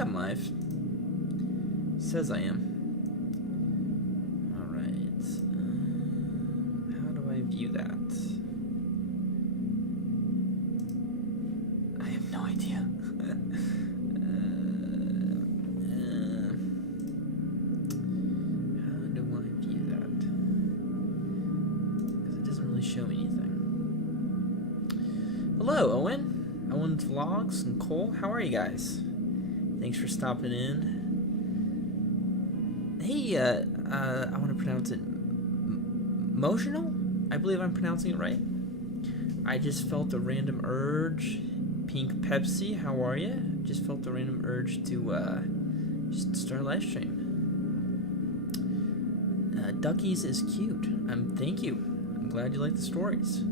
I'm live. Says I am. Alright. How do I view that? I have no idea. How do I view that? Because it doesn't really show me anything. Hello, Owen. Owen's Vlogs and Cole. How are you guys? Thanks for stopping in. Hey, I want to pronounce it Motional? I believe I'm pronouncing it right. I just felt a random urge. Pink Pepsi, how are you? Just felt a random urge to just start a live stream. Duckies is cute. Thank you. I'm glad you like the stories.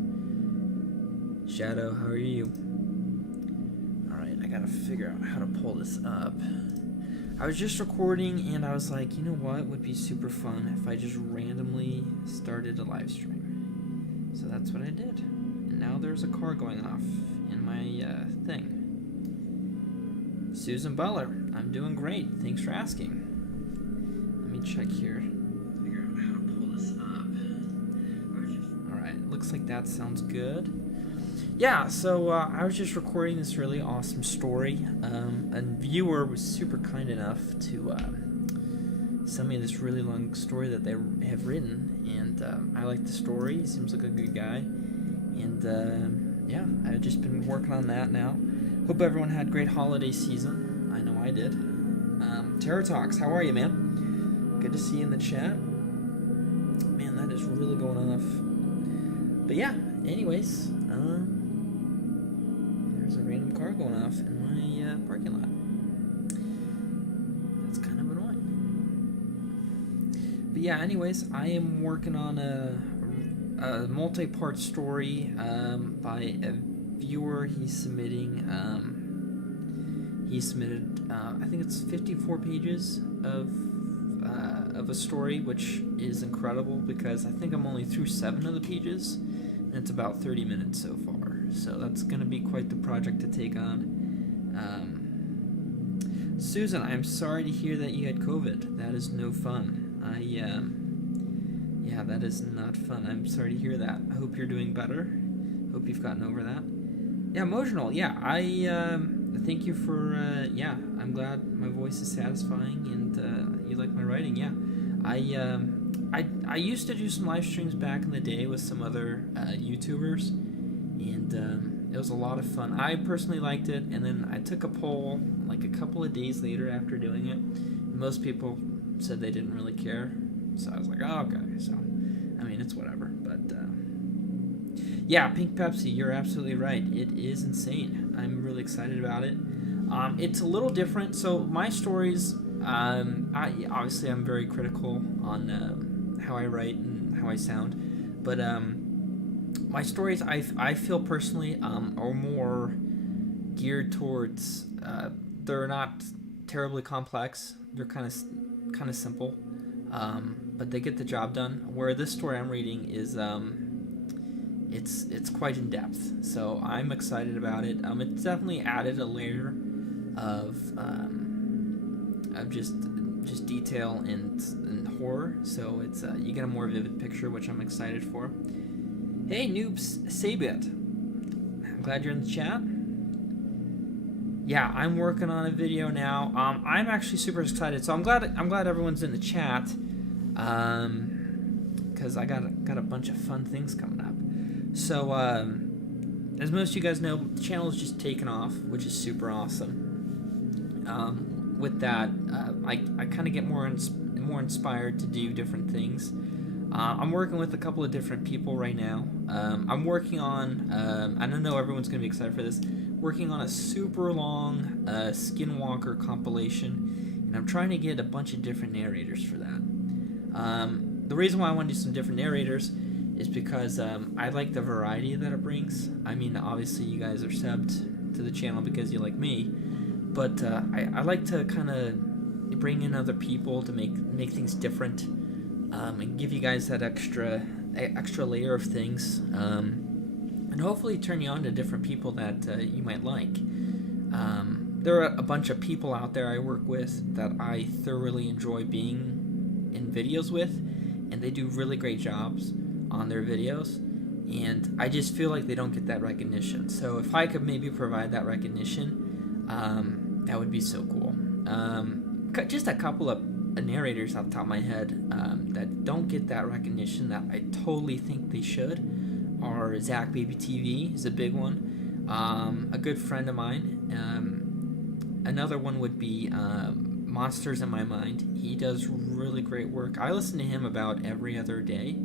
Shadow, how are you? Alright, I gotta figure out how to pull this up. I was just recording and I was like, you know what would be super fun if I just randomly started a live stream. So that's what I did. And now there's a car going off in my thing. Susan Butler, I'm doing great. Thanks for asking. Let me check here. Figure out how to pull this up. Alright, looks like that sounds good. Yeah, so I was just recording this really awesome story. A viewer was super kind enough to send me this really long story that they have written, and I like the story. He seems like a good guy, and yeah, I've just been working on that now. Hope everyone had a great holiday season. I know I did. Terror Talks, how are you, man? Good to see you in the chat. Man, that is really going off. But yeah, anyways, there's a random car going off in my parking lot. That's kind of annoying. But yeah, anyways, I am working on a multi-part story by a viewer. He's submitting. He submitted. I think it's 54 pages of a story, which is incredible because I think I'm only through 7 of the pages, and it's about 30 minutes so far. So that's going to be quite the project to take on. Susan, I'm sorry to hear that you had COVID. That is no fun. Yeah, that is not fun. I'm sorry to hear that. I hope you're doing better. Hope you've gotten over that. Yeah, emotional. Yeah, I thank you for, yeah, I'm glad my voice is satisfying and you like my writing. Yeah, I used to do some live streams back in the day with some other YouTubers. And it was a lot of fun. I personally liked it, and then I took a poll like a couple of days later after doing it. And most people said they didn't really care, so I was like, oh, okay. So, I mean, it's whatever. But yeah, Pink Pepsi, you're absolutely right. It is insane. I'm really excited about it. It's a little different. So my stories, obviously I'm very critical on how I write and how I sound, but my stories, I feel personally, are more geared towards. They're not terribly complex. They're kind of simple, but they get the job done. Where this story I'm reading is, it's quite in depth. So I'm excited about it. It's definitely added a layer of just detail and horror. So it's you get a more vivid picture, which I'm excited for. Hey, Noobs Sabit. I'm glad you're in the chat. Yeah, I'm working on a video now. I'm actually super excited. So I'm glad everyone's in the chat. Because I got a bunch of fun things coming up. So as most of you guys know, the channel is just taken off, which is super awesome. With that, I kind of get more inspired to do different things. I'm working with a couple of different people right now. I'm working on, I don't know everyone's going to be excited for this, working on a super long Skinwalker compilation, and I'm trying to get a bunch of different narrators for that. The reason why I want to do some different narrators is because I like the variety that it brings. I mean, obviously you guys are subbed to the channel because you like me, but I like to kind of bring in other people to make things different. And give you guys that extra layer of things, and hopefully turn you on to different people that you might like. there are a bunch of people out there I work with that I thoroughly enjoy being in videos with, and they do really great jobs on their videos, and I just feel like they don't get that recognition. So if I could maybe provide that recognition, that would be so cool. Just a couple of narrators off the top of my head that don't get that recognition that I totally think they should are Zach Baby TV is a big one. A good friend of mine. Another one would be Monsters in My Mind. He does really great work. I listen to him about every other day.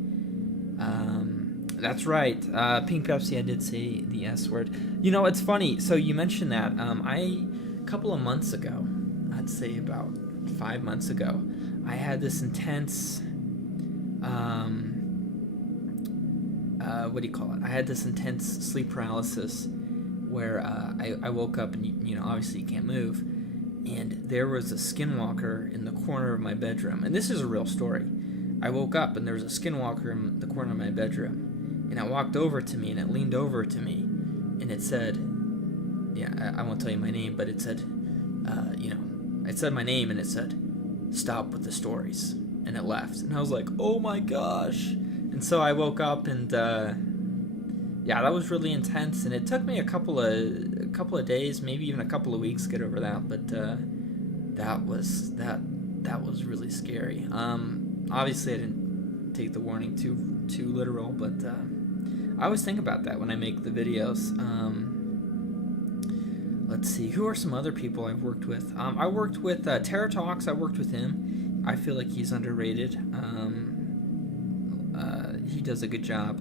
That's right. Pink Pepsi, I did say the S word. You know, it's funny. So you mentioned that. A couple of months ago, I'd say about 5 months ago, I had this intense, what do you call it? I had this intense sleep paralysis where I woke up and, you know, obviously you can't move. And there was a skinwalker in the corner of my bedroom. And this is a real story. I woke up and there was a skinwalker in the corner of my bedroom. And it walked over to me and it leaned over to me. And it said, I won't tell you my name, but it said, it said my name and it said, "Stop with the stories." And it left. And I was like, oh my gosh. And so I woke up and, that was really intense. And it took me a couple of days, maybe even a couple of weeks to get over that. But that was really scary. Obviously, I didn't take the warning too literal, but I always think about that when I make the videos. Let's see, who are some other people I've worked with? I worked with Terror Talks. I worked with him. I feel like he's underrated. He does a good job.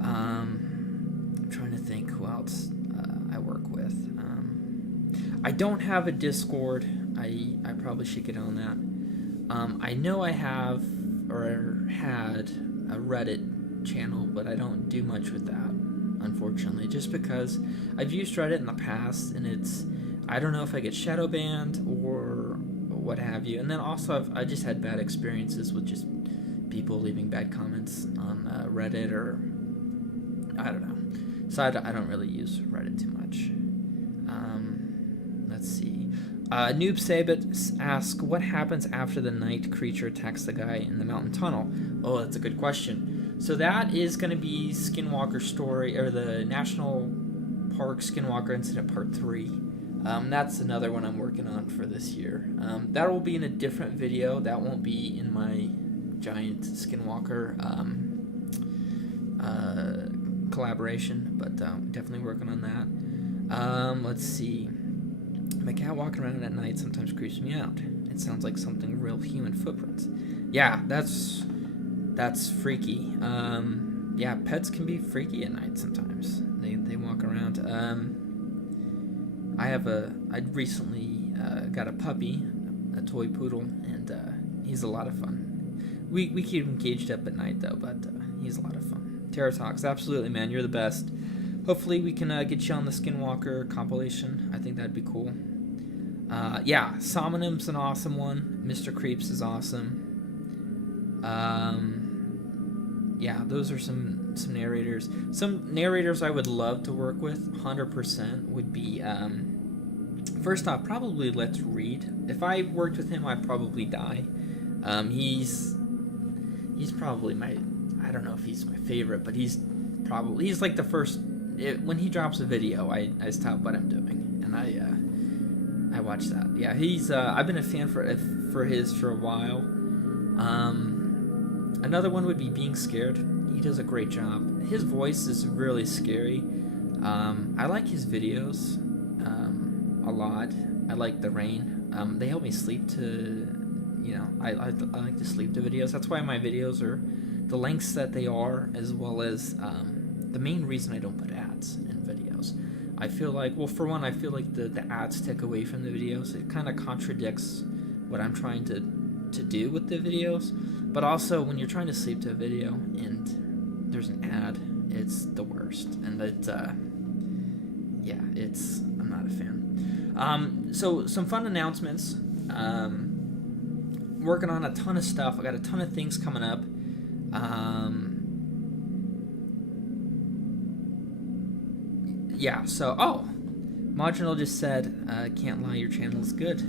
I'm trying to think who else I work with. I don't have a Discord. I probably should get on that. I know I have or had a Reddit channel, but I don't do much with that, unfortunately, just because I've used Reddit in the past, and I don't know if I get shadow banned or what have you. And then also I just had bad experiences with just people leaving bad comments on Reddit, or I don't know. So I don't really use Reddit too much. Let's see. Noob Sabit asks, what happens after the night creature attacks the guy in the mountain tunnel? Oh, that's a good question. So that is going to be Skinwalker Story, or the National Park Skinwalker Incident Part 3. That's another one I'm working on for this year. That will be in a different video. That won't be in my giant Skinwalker collaboration, but definitely working on that. Let's see. My cat walking around at night sometimes creeps me out. It sounds like something real human footprints. Yeah, that's freaky. Pets can be freaky at night sometimes. They walk around. I recently got a puppy, a toy poodle, and he's a lot of fun. We keep him caged up at night though, but he's a lot of fun. Terror Talks, absolutely, man, you're the best. Hopefully we can get you on the Skinwalker compilation. I think that'd be cool. Somonim's an awesome one. Mr. Creeps is awesome. Those are some narrators. Some narrators I would love to work with, 100%, would be, first off, probably Let's Read. If I worked with him, I'd probably die. He's probably I don't know if he's my favorite, but he's like the first, when he drops a video, I stop what I'm doing, and I watch that. Yeah, he's, I've been a fan for his for a while. Another one would be Being Scared. He does a great job. His voice is really scary. I like his videos a lot. I like The Rain. They help me sleep to, I like to sleep to videos. That's why my videos are the lengths that they are, as well as the main reason I don't put ads in videos. I feel like, well, for one, I feel like the ads take away from the videos. It kind of contradicts what I'm trying to do with the videos. But also, when you're trying to sleep to a video and there's an ad, it's the worst. And I'm not a fan. So some fun announcements. Working on a ton of stuff. I got a ton of things coming up. Marginal just said, can't lie, your channel is good.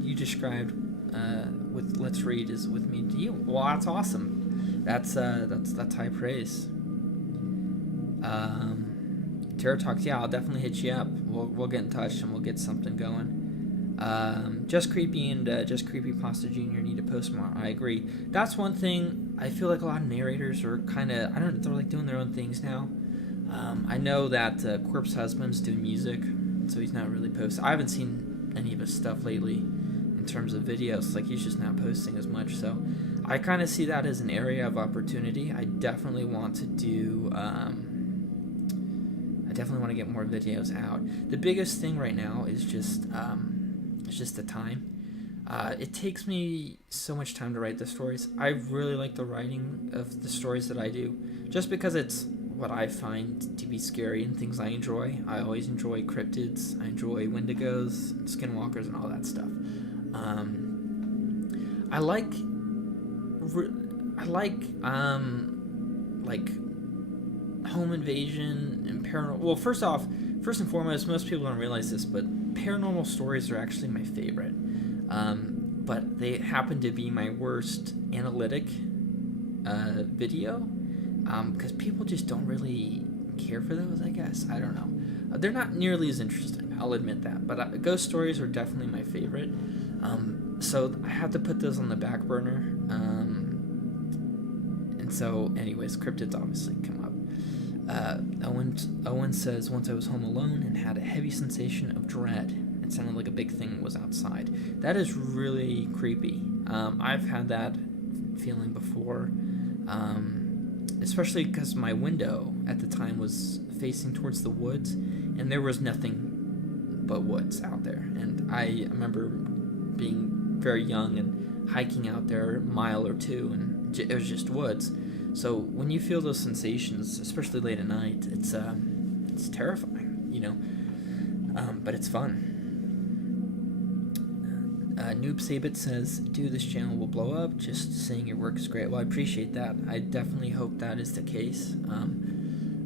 You described with Let's Read is with me to you. Well, that's awesome. That's high praise. Terror Talks, yeah, I'll definitely hit you up. We'll get in touch and we'll get something going. Just Creepy and Just Creepy Pasta Jr. need to post more. I agree. That's one thing. I feel like a lot of narrators are kind of, they're like doing their own things now. I know that Corpse Husband's doing music, so he's not really posting. I haven't seen any of his stuff lately in terms of videos. Like, he's just not posting as much, so I kind of see that as an area of opportunity. I definitely want to do, I definitely want to get more videos out. The biggest thing right now is just, it's just the time. It takes me so much time to write the stories. I really like the writing of the stories that I do, just because it's what I find to be scary and things I enjoy. I always enjoy cryptids. I enjoy wendigos, skinwalkers, and all that stuff. I like home invasion and paranormal. Well, first and foremost, most people don't realize this, but paranormal stories are actually my favorite. But they happen to be my worst analytic video, because people just don't really care for those, I guess. I don't know. They're not nearly as interesting, I'll admit that. But ghost stories are definitely my favorite. So I have to put those on the back burner. And so, anyways, cryptids obviously come up. Owen says, once I was home alone and had a heavy sensation of dread. It sounded like a big thing was outside. That is really creepy. I've had that feeling before, especially because my window at the time was facing towards the woods, and there was nothing but woods out there. And I remember being very young and hiking out there a mile or two, and it was just woods. So when you feel those sensations, especially late at night, it's terrifying, you know. But it's fun. Noob Sabit says, dude, this channel will blow up. Just saying your work is great. Well, I appreciate that. I definitely hope that is the case.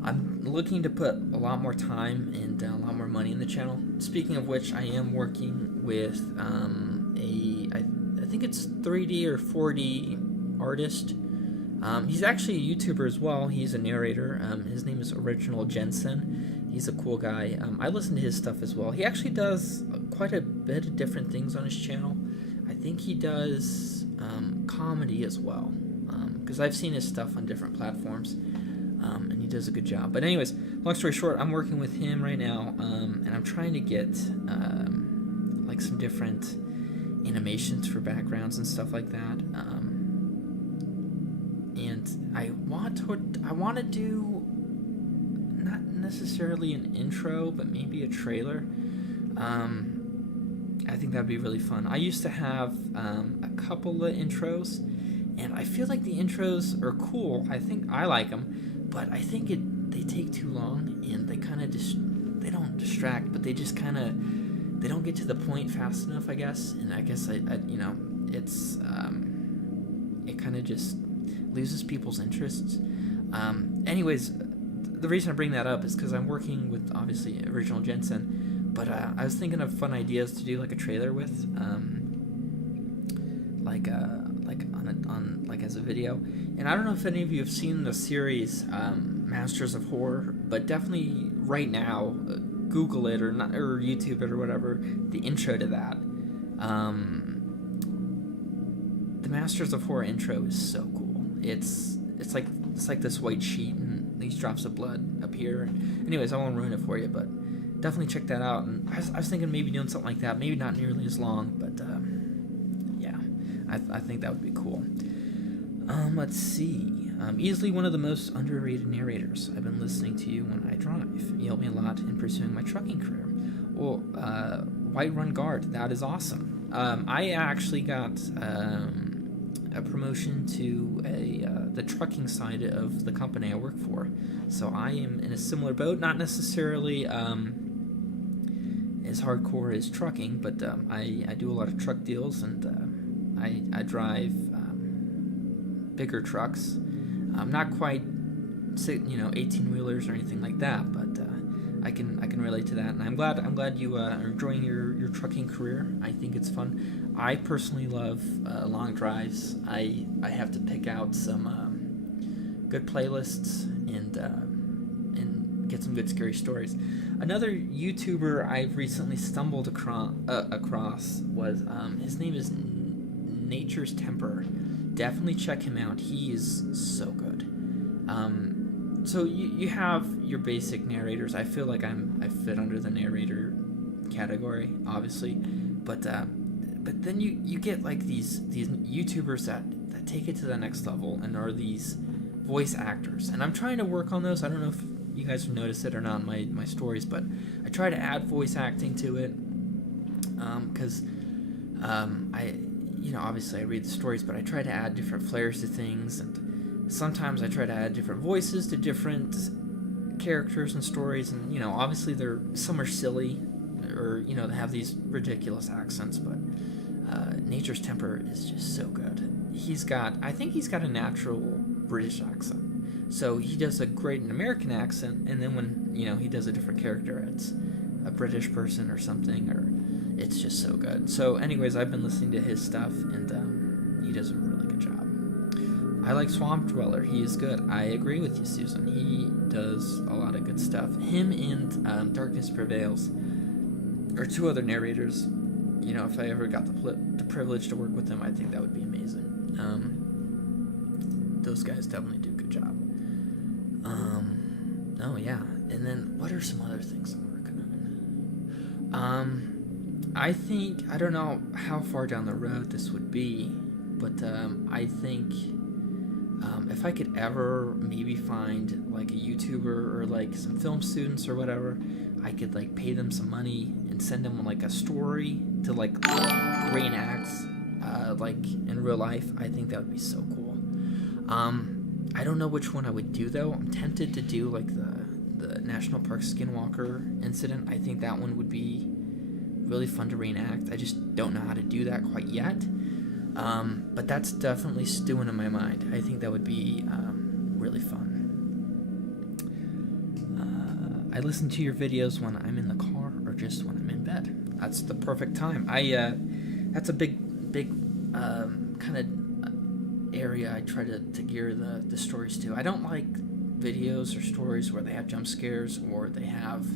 I'm looking to put a lot more time and a lot more money in the channel. Speaking of which, I am working with I think it's 3D or 4D artist. He's actually a YouTuber as well. He's a narrator. His name is Original Jensen. He's a cool guy. I listen to his stuff as well. He actually does quite a bit of different things on his channel. I think he does comedy as well, because I've seen his stuff on different platforms, and he does a good job. But anyways, long story short, I'm working with him right now, and I'm trying to get like some different animations for backgrounds and stuff like that. And I want to do not necessarily an intro, but maybe a trailer. I think that'd be really fun. I used to have a couple of intros, and I feel like the intros are cool. I think I like them, but I think they take too long, and they kind of they don't distract, but they just kind of they don't get to the point fast enough, I guess. And I guess I you know, it's it kind of just loses people's interests. Anyways, the reason I bring that up is because I'm working with, obviously, Original Jensen, but I was thinking of fun ideas to do like a trailer with, like as a video. And I don't know if any of you have seen the series Masters of Horror, but definitely right now, Google it or YouTube it or whatever. The intro to that, the Masters of Horror intro is so cool. It's like this white sheet and these drops of blood appear. Anyways, I won't ruin it for you, but definitely check that out. And I was thinking maybe doing something like that, maybe not nearly as long, but yeah, I think that would be cool. Let's see. Easily one of the most underrated narrators. I've been listening to you when I drive. You helped me a lot in pursuing my trucking career. Well, White Run Guard, that is awesome. I actually got a promotion to the trucking side of the company I work for. So I am in a similar boat, not necessarily as hardcore as trucking, but I do a lot of truck deals, and I drive bigger trucks. Not quite, 18-wheelers or anything like that, but I can relate to that, and I'm glad you are enjoying your trucking career. I think it's fun. I personally love long drives. I have to pick out some good playlists and get some good scary stories. Another YouTuber I've recently stumbled across was his name is Nature's Temper. Definitely check him out. He is so good. So you have your basic narrators. I feel like I fit under the narrator category, obviously, but then you get like these YouTubers that take it to the next level and are these voice actors, and I'm trying to work on those. I don't know if you guys have noticed it or not in my stories, but I try to add voice acting to it, because obviously I read the stories, but I try to add different flares to things, and sometimes I try to add different voices to different characters and stories, and obviously some are silly, or they have these ridiculous accents, but Nature's Temper is just so good. I think he's got a natural British accent, so he does a great American accent, and then when he does a different character, it's a British person or something, or it's just so good. So anyways, I've been listening to his stuff, and he does a really good job. I like Swamp Dweller. He is good. I agree with you, Susan. He does a lot of good stuff. Him and Darkness Prevails are two other narrators. If I ever got the privilege to work with them, I think that would be amazing. Those guys definitely do a good job. Oh yeah. And then what are some other things I'm working on? I don't know how far down the road this would be, but I think if I could ever maybe find like a YouTuber or like some film students or whatever, I could like pay them some money and send them like a story to like reenact like in real life. I think that would be so cool. I don't know which one I would do though. I'm tempted to do like the National Park Skinwalker incident. I think that one would be really fun to reenact. I just don't know how to do that quite yet. But that's definitely stewing in my mind. I think that would be really fun. I listen to your videos when I'm in the car or just when I'm in bed. That's the perfect time. That's a big kind of area I try to gear the stories to. I don't like videos or stories where they have jump scares or they have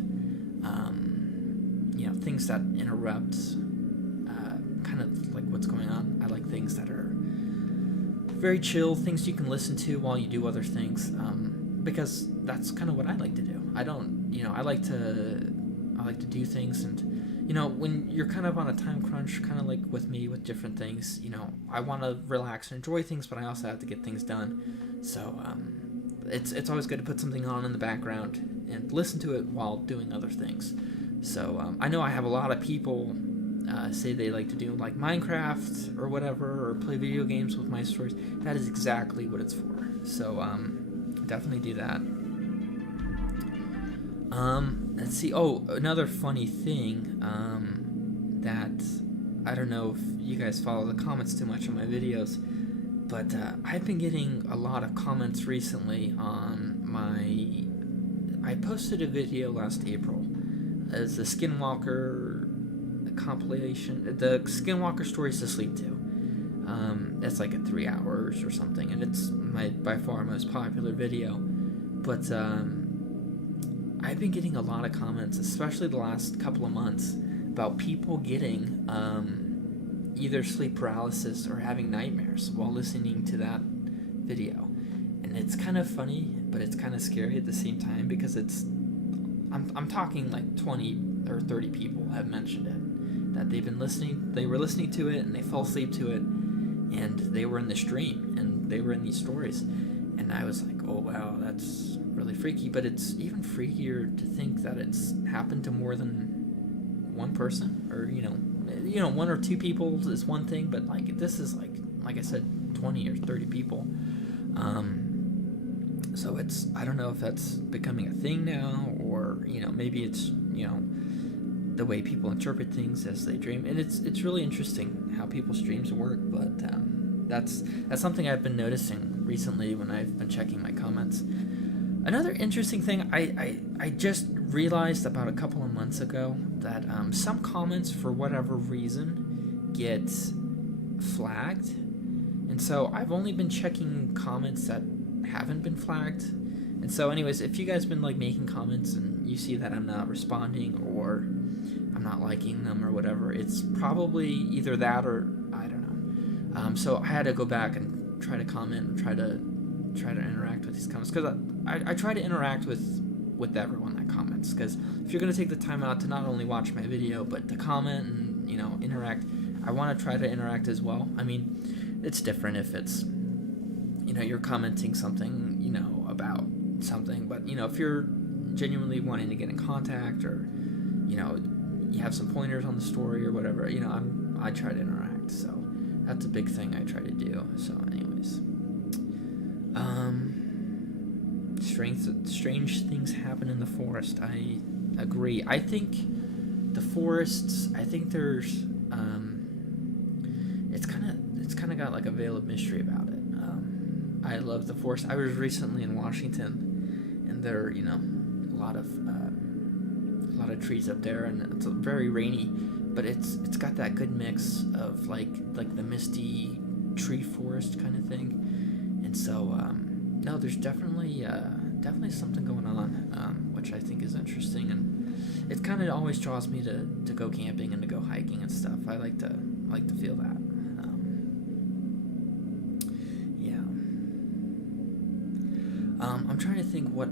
things that interrupt kind of like what's going on. I like things that are very chill, things you can listen to while you do other things, because that's kind of what I like to do. I like to do things, and when you're kind of on a time crunch, kind of like with me with different things, I want to relax and enjoy things, but I also have to get things done. So it's always good to put something on in the background and listen to it while doing other things. So I know I have a lot of people say they like to do like Minecraft or whatever, or play video games with my stories. That is exactly what it's for. So definitely do that. Let's see. Oh, another funny thing that I don't know if you guys follow the comments too much on my videos, but I've been getting a lot of comments recently on I posted a video last April as the Skinwalker compilation, the Skinwalker Stories to Sleep To. It's like at 3 hours or something, and it's my by far most popular video. But I've been getting a lot of comments, especially the last couple of months, about people getting either sleep paralysis or having nightmares while listening to that video. And it's kind of funny, but it's kind of scary at the same time, because I'm talking like 20 or 30 people have mentioned it, that they were listening to it and they fell asleep to it, and they were in the stream and they were in these stories, and I was like, oh wow, that's really freaky. But it's even freakier to think that it's happened to more than one person, or 1 or 2 people is one thing, but like this is like I said, 20 or 30 people. So I don't know if that's becoming a thing now, or maybe it's the way people interpret things as they dream, and it's really interesting how people's dreams work. But that's something I've been noticing recently when I've been checking my comments. Another interesting thing, I just realized about a couple of months ago that some comments, for whatever reason, get flagged. And so I've only been checking comments that haven't been flagged. And so anyways, if you guys been like making comments and you see that I'm not responding or I'm not liking them or whatever, it's probably either that or I don't know. So I had to go back and try to comment and try to interact with these comments, because I try to interact with everyone that comments, because if you're going to take the time out to not only watch my video but to comment and, you know, interact, I want to try to interact as well. I mean, it's different if it's, you know, you're commenting something, you know, about something, but, you know, if you're genuinely wanting to get in contact, or, you know, you have some pointers on the story or whatever, you know, I try to interact. So that's a big thing I try to do. So anyways, strange things happen in the forest. I agree. I think the forests, I think there's it's kind of got like a veil of mystery about it. I love the forest. I was recently in Washington, and there are, you know, a lot of trees up there, and it's very rainy, but it's got that good mix of like the misty tree forest kind of thing. And so no, there's definitely something going on, which I think is interesting, and it kind of always draws me to go camping and to go hiking and stuff. I like to feel that. I'm trying to think what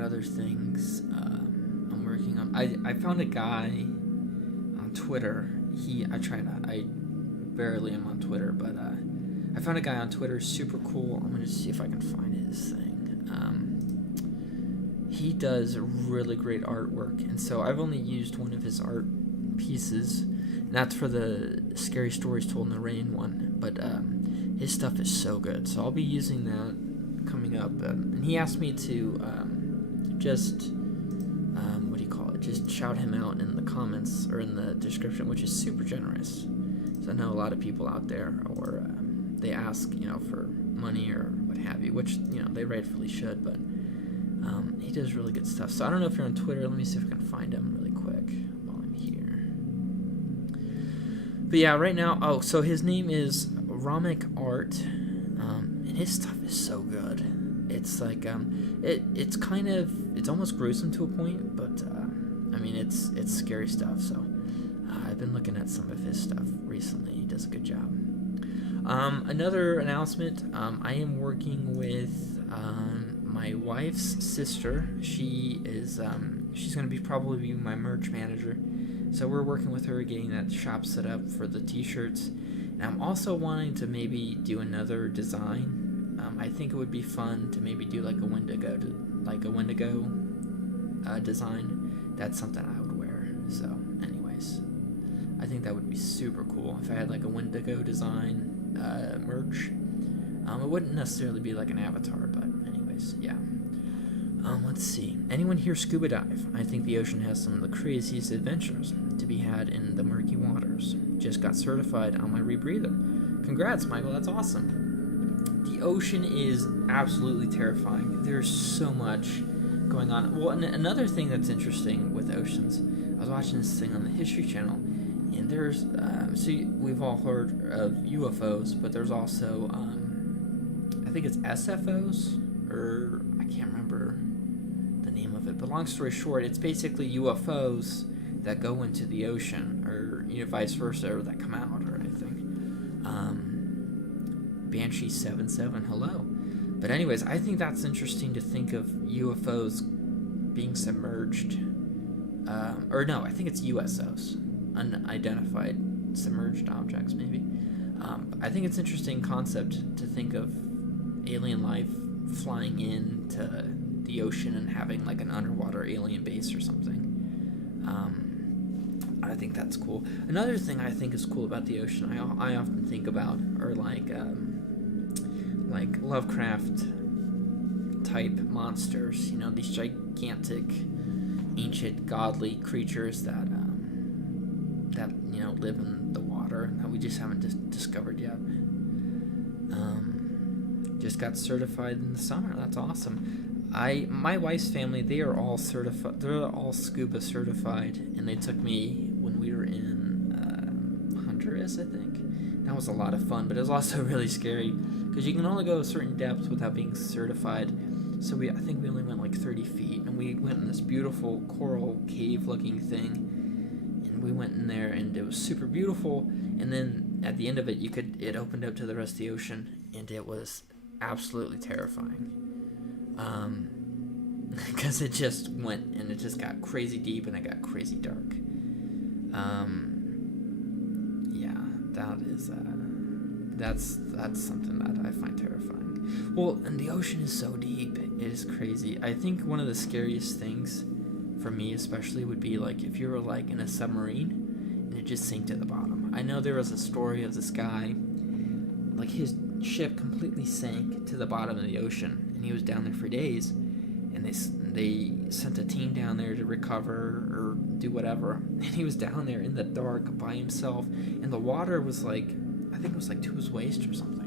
other things I'm working on. I found a guy on Twitter. I barely am on Twitter, but I found a guy on Twitter, super cool. I'm gonna see if I can find his thing. He does really great artwork, and so I've only used one of his art pieces, and that's for the Scary Stories Told in the Rain one. But his stuff is so good, so I'll be using that coming up. And he asked me to just just shout him out in the comments or in the description, which is super generous. So I know a lot of people out there, or they ask, you know, for money or what have you, which, you know, they rightfully should, but he does really good stuff. So I don't know if you're on Twitter. Let me see if I can find him really quick while I'm here. But yeah, right now, so his name is Ramek Art, and his stuff is so good. It's like it's almost gruesome to a point, but I mean, it's scary stuff. So I've been looking at some of his stuff recently. He does a good job. Another announcement, I am working with my wife's sister. She is she's going to probably be my merch manager. So we're working with her, getting that shop set up for the t-shirts. And I'm also wanting to maybe do another design. I think it would be fun to maybe do like a Wendigo design. That's something I would wear. So anyways, I think that would be super cool if I had like a Wendigo design merch. It wouldn't necessarily be like an avatar, but anyways, yeah. Let's see. Anyone here scuba dive? I think the ocean has some of the craziest adventures to be had in the murky waters. Just got certified on my rebreather. Congrats, Michael. That's awesome. The ocean is absolutely terrifying. There's so much going on. Well, and another thing that's interesting with oceans, I was watching this thing on the History Channel, and there's we've all heard of UFOs, but there's also I think it's SFOs, or I can't remember the name of it. But long story short, it's basically UFOs that go into the ocean, or, you know, vice versa, or that come out or anything. Banshee 77, hello. But anyways, I think that's interesting to think of UFOs being submerged. Or no, I think it's USOs, unidentified submerged objects, maybe. I think it's an interesting concept to think of alien life flying into the ocean and having like an underwater alien base or something. I think that's cool. Another thing I think is cool about the ocean, I often think about, are like Lovecraft type monsters. You know, these gigantic, ancient, godly creatures that you know, live in the water that we just haven't discovered yet. Just got certified in the summer. That's awesome. My wife's family, they are all certified. They're all scuba certified, and they took me when we were in Honduras, I think. That was a lot of fun, but it was also really scary because you can only go a certain depth without being certified. So I think we only went like 30 feet, and we went in this beautiful coral cave-looking thing, and we went in there, and it was super beautiful. And then at the end of it, it opened up to the rest of the ocean, and it was absolutely terrifying. Because it just went, and it just got crazy deep, and it got crazy dark. Yeah, that is that's something that I find terrifying. Well, and the ocean is so deep, it is crazy. I think one of the scariest things for me especially would be like if you were like in a submarine and it just sank to the bottom. I know there was a story of this guy, like his ship completely sank to the bottom of the ocean, and he was down there for days, and they sent a team down there to recover or do whatever, and he was down there in the dark by himself, and the water was like, I think it was like to his waist or something,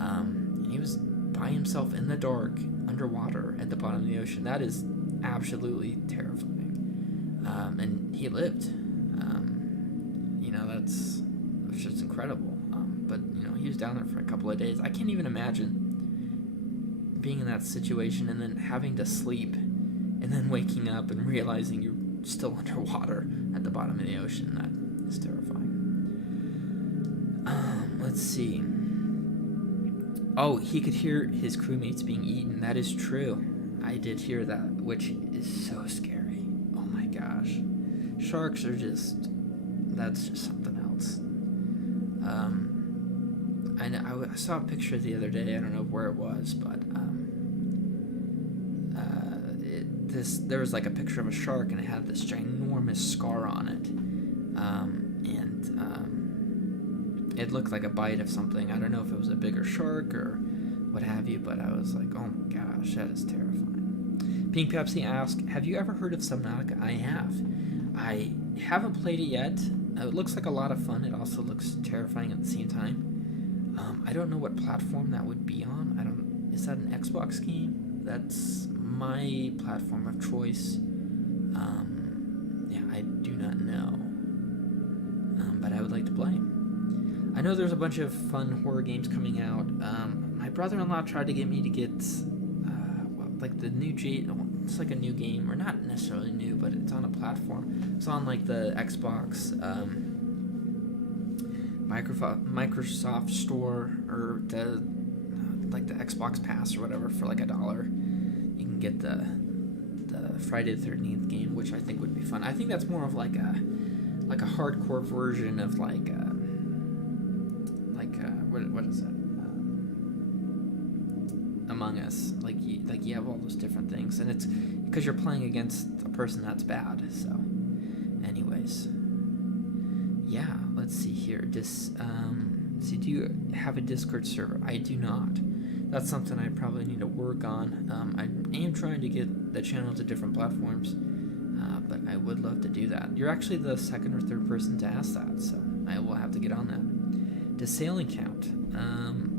and he was by himself in the dark underwater at the bottom of the ocean. That is absolutely terrifying. And he lived. That's just incredible. But he was down there for a couple of days. I can't even imagine being in that situation and then having to sleep and then waking up and realizing you're still underwater at the bottom of the ocean. That is terrifying. Let's see. Oh, he could hear his crewmates being eaten. That is true. I did hear that, which is so scary. Oh my gosh. Sharks are that's just something else. I saw a picture the other day. I don't know where it was, but there was like a picture of a shark, and it had this ginormous scar on it, and it looked like a bite of something. I don't know if it was a bigger shark or what have you, but I was like, oh my gosh, that is terrifying. Pink Pepsi asked, have you ever heard of Subnautica? I have. I haven't played it yet. It looks like a lot of fun. It also looks terrifying at the same time. I don't know what platform that would be on. Is that an Xbox game? That's my platform of choice. I do not know. But I would like to play. I know there's a bunch of fun horror games coming out. My brother-in-law tried to get me to get like the new it's like a new game, or not necessarily new, but it's on a platform. It's on like the Xbox Microsoft store, or the Xbox Pass or whatever, for like $1. You can get the Friday the 13th game, which I think would be fun. I think that's more of like a hardcore version of what is it? Among Us. Like you have all those different things, and it's because you're playing against a person that's bad. So, anyways, yeah. Let's see here. Do you have a Discord server? I do not. That's something I probably need to work on. I am trying to get the channel to different platforms, but I would love to do that. You're actually the second or third person to ask that, so I will have to get on that. Does sailing count?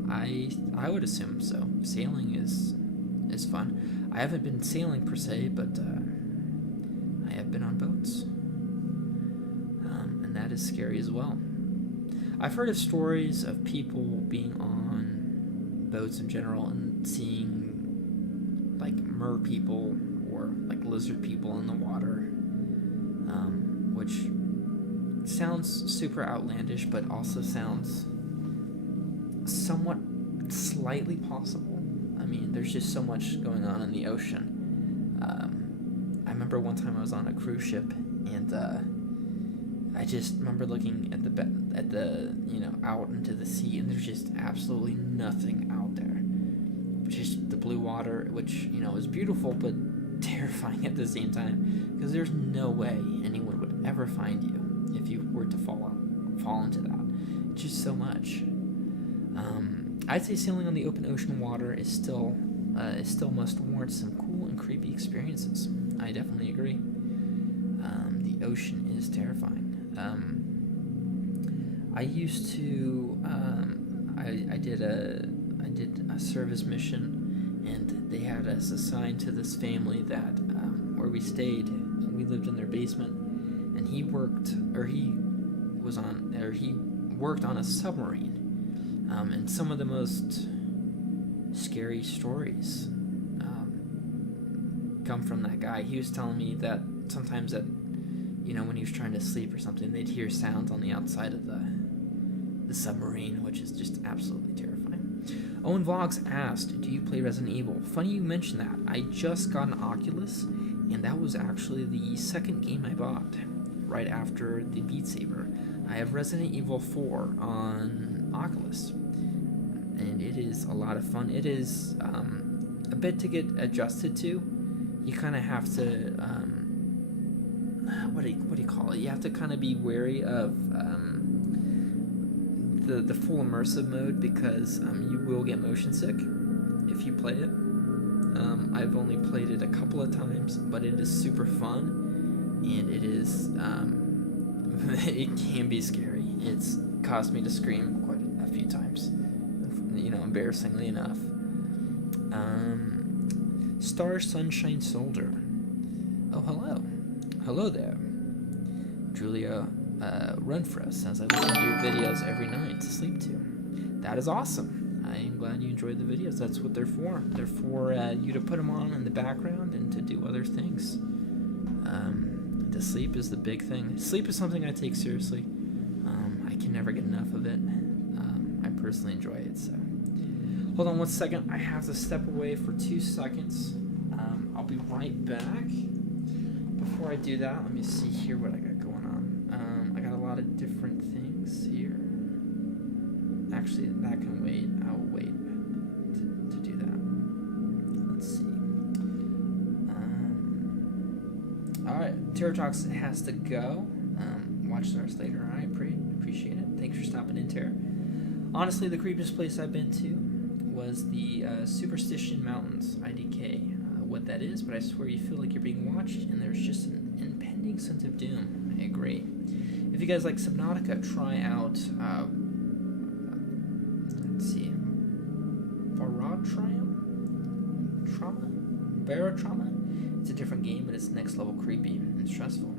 I would assume so. Sailing is fun. I haven't been sailing per se, but I have been on boats, and that is scary as well. I've heard of stories of people being on boats in general and seeing like mer people or like lizard people in the water, which sounds super outlandish, but also sounds somewhat slightly possible. I mean, there's just so much going on in the ocean. I remember one time I was on a cruise ship, and I just remember looking at the out into the sea, and there's just absolutely nothing out there. Just the blue water, which is beautiful but terrifying at the same time, because there's no way anyone would ever find you if you were to fall into that. It's just so much. I'd say sailing on the open ocean water is still must warrant some cool and creepy experiences. I definitely agree. The ocean is terrifying. I used to I did a service mission, and they had us assigned to this family that where we stayed. We lived in their basement, and he worked on a submarine, and some of the most scary stories come from that guy. He was telling me that sometimes when he was trying to sleep or something, they'd hear sounds on the outside of the submarine, which is just absolutely terrifying. Owen Vlogs asked, do you play Resident Evil? Funny you mentioned that. I just got an Oculus, and that was actually the second game I bought right after the Beat Saber. I have Resident Evil 4 on Oculus, and it is a lot of fun. It is a bit to get adjusted to. You kind of have to, what do you call it? You have to kind of be wary of the full immersive mode, because you will get motion sick if you play it. I've only played it a couple of times, but it is super fun, and it is it can be scary. It's caused me to scream quite a few times, embarrassingly enough. Star Sunshine Soldier. Oh, hello there. Julia Renfro says, I listen to your videos every night to sleep to. That is awesome. I am glad you enjoyed the videos. That's what they're for. They're for you to put them on in the background and to do other things. To sleep is the big thing. Sleep is something I take seriously. I can never get enough of it. I personally enjoy it. So, hold on 1 second. I have to step away for 2 seconds. I'll be right back. Before I do that, let me see here what I got going on. I got a lot of different things here. Actually, that can wait. I'll wait to do that. Let's see. Alright, Terror Talks has to go. Watch the rest later. I appreciate it. Thanks for stopping in, Terror. Honestly, the creepiest place I've been to was the Superstition Mountains, IDK. What that is, but I swear you feel like you're being watched, and there's just an impending sense of doom. I agree. If you guys like Subnautica, try out, let's see, Barotrauma? It's a different game, but it's next level creepy and stressful.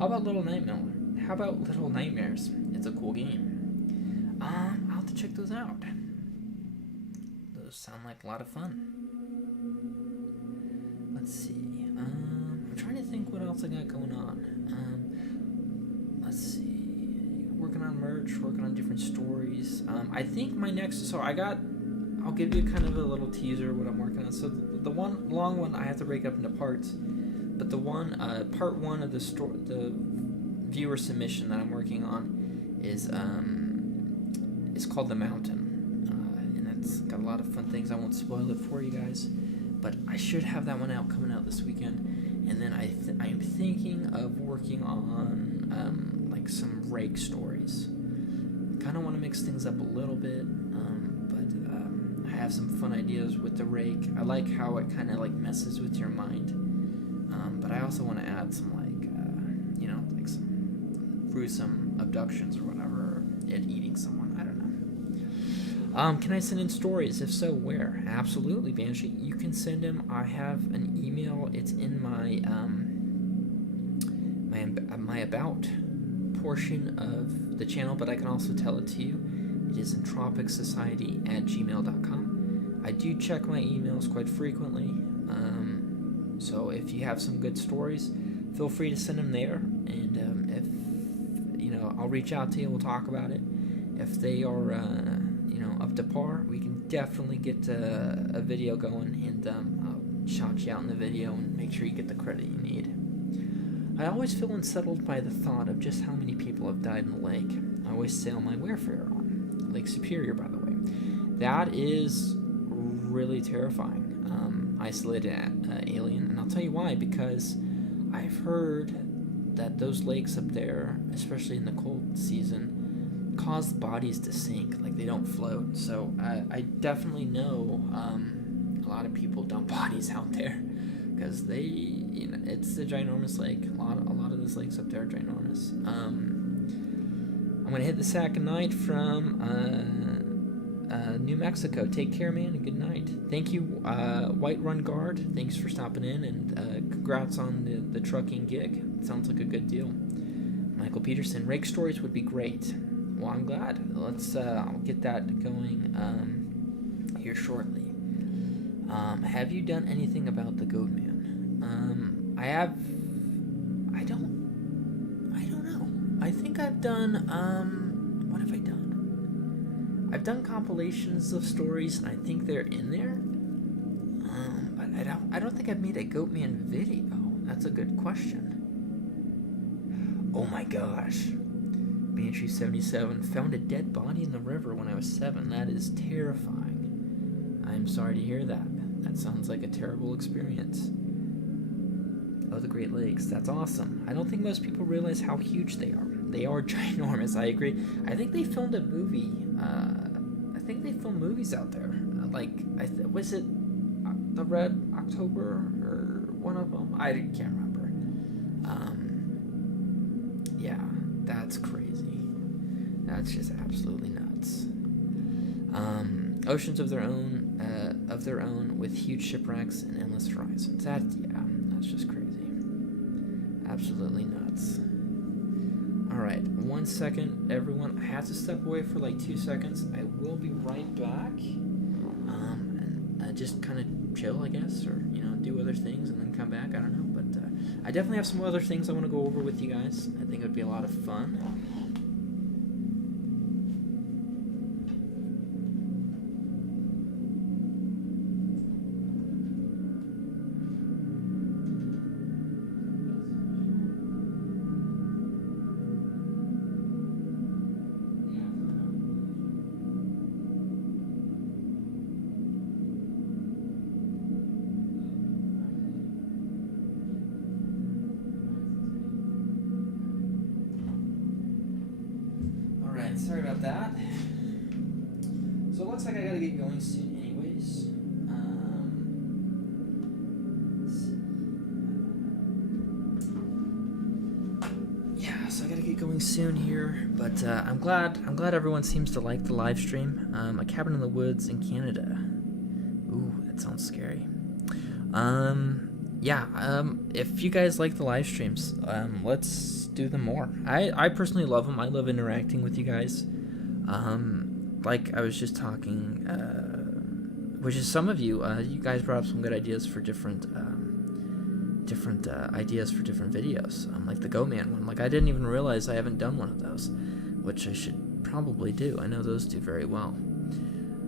How about Little Nightmares? It's a cool game. I'll have to check those out. Those sound like a lot of fun. Let's see. I'm trying to think what else I got going on. Let's see. Working on merch, working on different stories. I think my next. I'll give you kind of a little teaser what I'm working on. So the one long one I have to break up into parts, but the one part one of the viewer submission that I'm working on is called The Mountain, and it's got a lot of fun things. I won't spoil it for you guys. But I should have that one coming out this weekend, and then I'm thinking of working on like some rake stories. Kind of want to mix things up a little bit, but I have some fun ideas with the rake. I like how it kind of like messes with your mind, but I also want to add some like some gruesome abductions or whatever, or it eating someone. I don't know. Can I send in stories? If so, where? Absolutely, Banshee. You can send them. I have an email. It's in my my about portion of the channel, but I can also tell it to you. It is entropicsociety@gmail.com. I do check my emails quite frequently, so if you have some good stories, feel free to send them there, and if I'll reach out to you. We'll talk about it. If they are up to par, we can definitely get a video going, and I'll shout you out in the video and make sure you get the credit you need. I always feel unsettled by the thought of just how many people have died in the lake. I always sail my Wayfarer on Lake Superior, by the way. That is really terrifying. Isolated alien, and I'll tell you why, because I've heard that those lakes up there, especially in the cold season, cause bodies to sink, like they don't float. So I definitely know a lot of people dump bodies out there because it's a ginormous lake. A lot of those lakes up there are ginormous. I'm gonna hit the sack of night from New Mexico. Take care, man, and good night. Thank you, White Run Guard. Thanks for stopping in, and congrats on the trucking gig. It sounds like a good deal. Michael Peterson, rake stories would be great. Well, I'm glad. Let's I'll get that going here shortly. Have you done anything about the Goat Man? I don't know. I think I've done, what have I done? I've done compilations of stories, and I think they're in there. But I don't think I've made a Goat Man video. That's a good question. Oh my gosh. Banshee 77 found a dead body in the river when I was 7. That is terrifying. I'm sorry to hear that. That sounds like a terrible experience. Oh, the Great Lakes. That's awesome. I don't think most people realize how huge they are. They are ginormous. I agree. I think they filmed a movie. I think they filmed movies out there. Was it The Red October or one of them? I can't remember. Yeah, that's crazy. That's just absolutely nuts. Oceans of their own, with huge shipwrecks and endless horizons. That's just crazy. Absolutely nuts. Alright, 1 second, everyone. I have to step away for like 2 seconds. I will be right back. And just kind of chill, I guess, or, do other things and then come back. I don't know, but I definitely have some other things I want to go over with you guys. I think it would be a lot of fun. Sorry about that. So it looks like I gotta get going soon anyways. Yeah, so I gotta get going soon here, but I'm glad everyone seems to like the live stream. A cabin in the woods in Canada. Ooh, that sounds scary. If you guys like the live streams, let's do them more. I personally love them. I love interacting with you guys. Like I was just talking, which is some of you, you guys brought up some good ideas for different ideas for different videos. Like the Go Man one. Like I didn't even realize I haven't done one of those, which I should probably do. I know those do very well.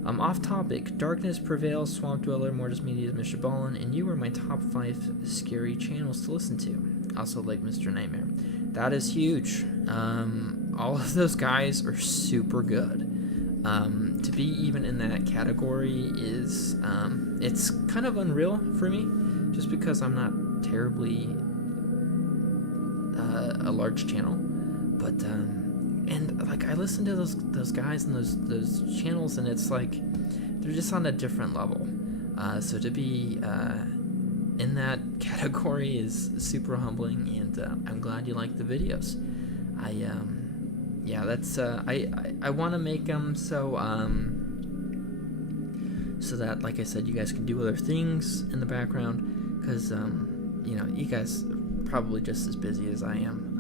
Off topic, Darkness Prevails, Swamp Dweller, Mortis Media's Mr. Ballin, and you were my top 5 scary channels to listen to. Also like Mr. Nightmare. That is huge. All of those guys are super good. To be even in that category is, it's kind of unreal for me, just because I'm not terribly a large channel, but and like I listen to those guys and those channels, and it's like they're just on a different level. So to be in that category is super humbling, and I'm glad you like the videos. I want to make them so that, like I said, you guys can do other things in the background, because you guys are probably just as busy as I am.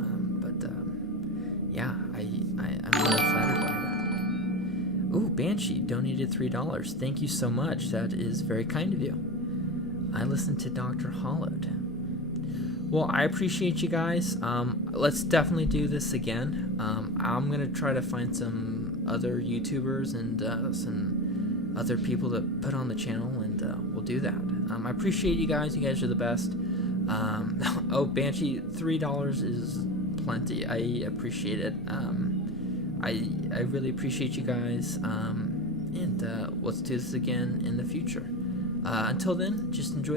I'm really flattered by that. Ooh, Banshee donated $3. Thank you so much. That is very kind of you. I listened to Dr. Hollowed. Well, I appreciate you guys. Let's definitely do this again. I'm going to try to find some other YouTubers and some other people to put on the channel, and we'll do that. I appreciate you guys. You guys are the best. Oh, Banshee, $3 is plenty. I appreciate it. I really appreciate you guys. And let's do this again in the future. Until then, just enjoy